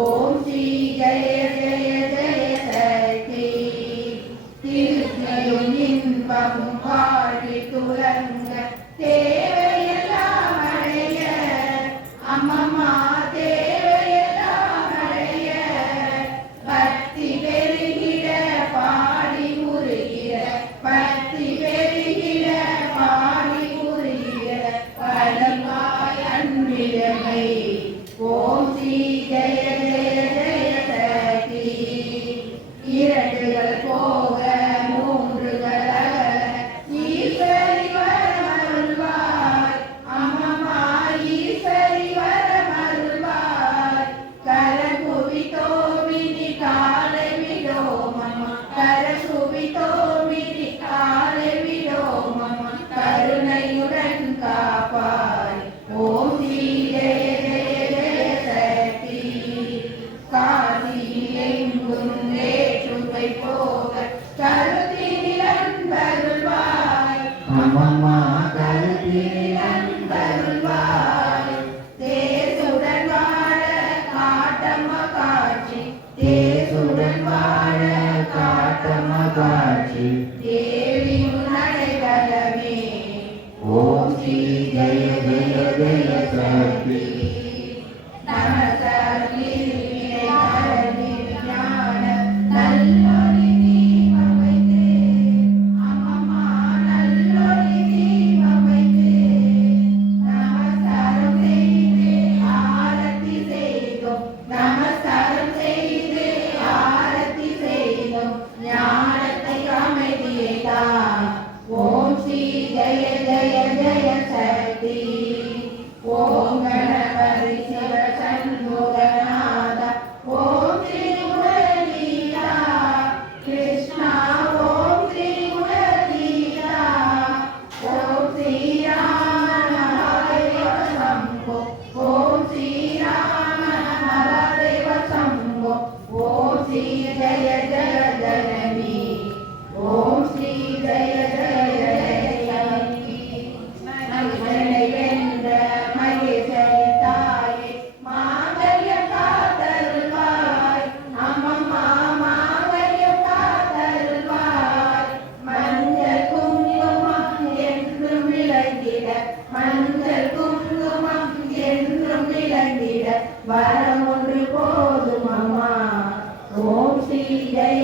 ஓம் ஸ்ரீ ஜெய ஜெய ஜெய சக்தி திருப்தியும் இன்பமும் வாழ்வி துலங்க தேவையெல்லாம் அடைய அம்மம்மா தேவையெல்லாம் அடைய பக்தி பெருகிட பாடி முருகிட பக்தி பெருகிட பாடி முருகிட பலமாய் அன்பிடமை ஓம் ஸ்ரீ ஜெய ஜெய ஜெய சக்தி இரண்டுகள் போக மூன்றுகள் அகல ஈஸ்வரி வரமருள்வாய் அம்மம்மா ஈஸ்வரி வரமருள்வாய் கரகுவிதோமினி காலை விடோம் அம்மா கரகுவிதோமினி காலை விடோம் அம்மா கருணையுடன் காப்பாய் ஓம் ஸ்ரீ ஜெய ஜெய ஜெய சக்தி காதியில் எங்கும் வேற்றுமை போக கருத்தினில் அன்பருள்வாய் அம்மம்மா கருத்தினில் அன்பருள்வாய் தேசுடன் வாழ காட்டம்மா காட்சி தேசுடன் வாழ காட்டம்மா காட்சி தேவி நடைபலமே ஓம் ஸ்ரீ ஜெய ஜெய ஜெய சக்தி நமசக்தி ஓம் ஸ்ரீ ஜெய ஜெய ஜெய சக்தி ஓம் கணபதி சிவ சண்முகநாத ஓம் ஸ்ரீ முரளீதா கிருஷ்ணா ஓம் ஸ்ரீ முரளீதா ஓம் ஸ்ரீ ராம மகாதேவ சம்போ ஓம் ஸ்ரீ ராம மகாதேவ சம்போ ஓம் ஸ்ரீ ஜெய ஜெய ஜனனி ஓம் ஸ்ரீ ஜெய ஜெய ஜனனி மகிழனை வென்ற மகேசரி தாயே மாங்கல்ய காத்தருள்வாய் அம்மம்மா மாங்கல்ய காத்தருள்வாய் மஞ்சள் குங்குமம் என்றும் விளங்கிட மஞ்சள் குங்குமம் என்றும் விளங்கிட வரம் ஒன்று போதும் அம்மா ஓம் ஸ்ரீ ஜெய